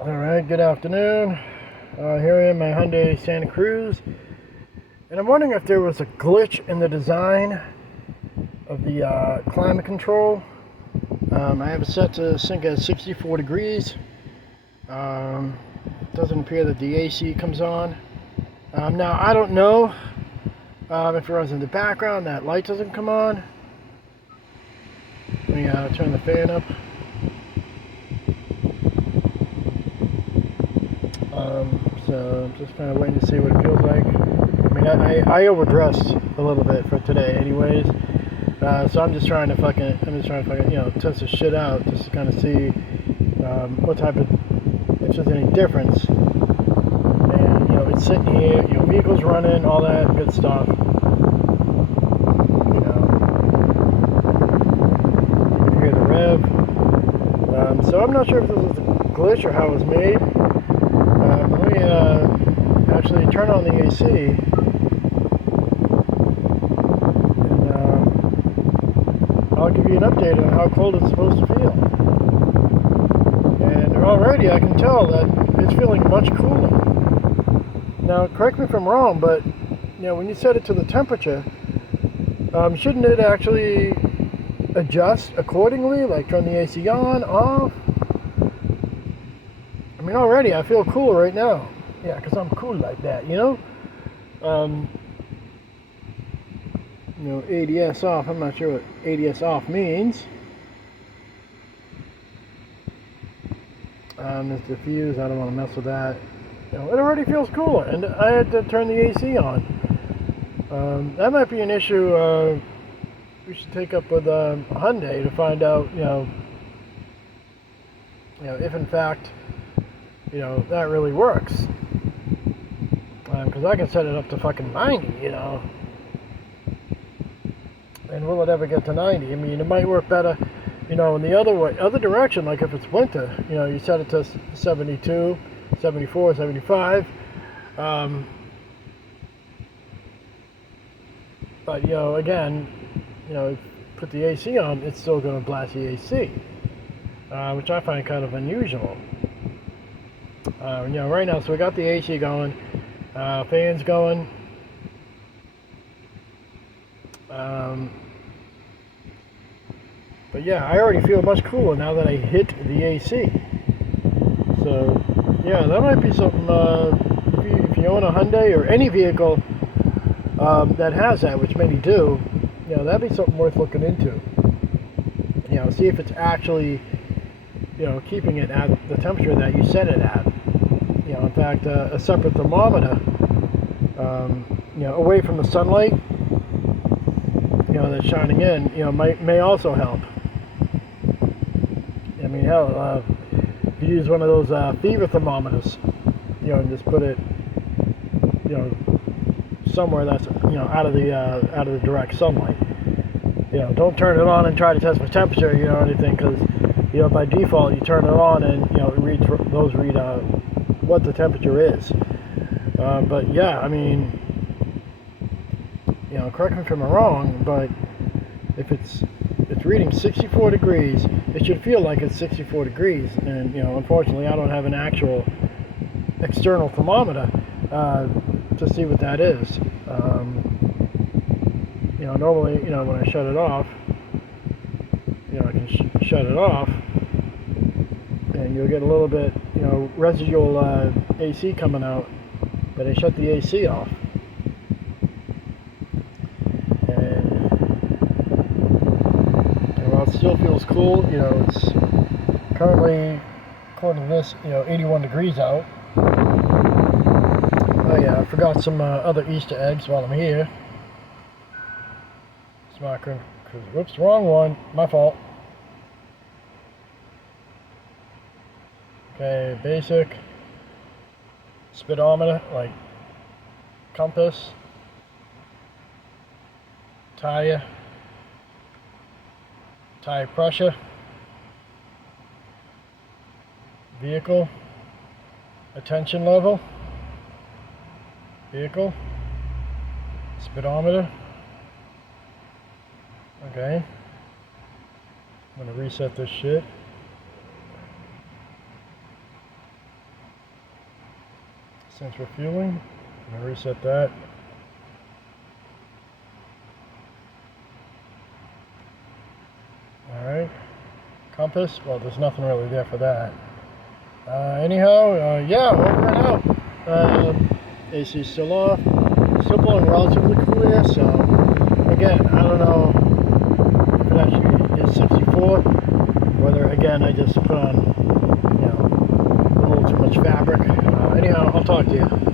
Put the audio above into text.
Alright, good afternoon. Here I am in my Hyundai Santa Cruz, and I'm wondering if there was a glitch in the design of the climate control. I have it set to sync at 64 degrees. It doesn't appear that the AC comes on. Now, I don't know if it runs in the background, that light doesn't come on. Let me turn the fan up. So I'm just kind of waiting to see what it feels like. I mean, I overdressed a little bit for today, anyways. So I'm just trying to fucking, test this shit out, just to kind of see what type of, if there's any difference. And it's sitting here, vehicles running, all that good stuff. You can hear the rev. So I'm not sure if this is a glitch or how it was made. Let me actually turn on the AC, and I'll give you an update on how cold it's supposed to feel. And already I can tell that it's feeling much cooler. Now, correct me if I'm wrong, but when you set it to the temperature, shouldn't it actually adjust accordingly, like turn the AC on, off? I mean, already I feel cool right now. Yeah, because I'm cool like that, ADS off. I'm not sure what ADS off means. This diffuse, I don't want to mess with that. It already feels cooler, and I had to turn the AC on. That might be an issue we should take up with Hyundai to find out, if in fact, that really works. Because I can set it up to fucking 90, and will it ever get to 90? I mean, it might work better, in the other direction, like if it's winter, you set it to 72, 74, 75. But, again, put the AC on, it's still going to blast the AC, which I find kind of unusual. Right now, so we got the AC going, fans going. But yeah, I already feel much cooler now that I hit the AC. So yeah, that might be something. If you own a Hyundai or any vehicle that has that, which many do, that'd be something worth looking into. See if it's actually, keeping it at the temperature that you set it at. In fact, a separate thermometer, away from the sunlight, that's shining in, may also help. I mean, hell, if you use one of those fever thermometers, and just put it, somewhere that's, out of the direct sunlight. Don't turn it on and try to test for temperature, or anything, because, by default you turn it on and, it read what the temperature is. But yeah, I mean, correct me if I'm wrong, but if it's reading 64 degrees, it should feel like it's 64 degrees. And, unfortunately, I don't have an actual external thermometer to see what that is. Normally, when I shut it off, I can shut it off, and you'll get a little bit, residual AC coming out, but I shut the AC off. While it still feels cool, it's currently, according to this, 81 degrees out. Oh yeah, I forgot some other Easter eggs while I'm here. Smart Cruz. Whoops, wrong one. My fault. Okay, basic. Speedometer, like compass. Tire pressure, vehicle, attention level, vehicle, speedometer. Okay, I'm gonna reset this shit. Since refueling, I'm gonna reset that. Alright. Compass, well, there's nothing really there for that. Anyhow, yeah, over and out. AC's still off. Still blowing relatively clear, so again, I don't know if it actually is 64. Whether, again, I just put on, a little too much fabric. Anyhow, I'll talk to you.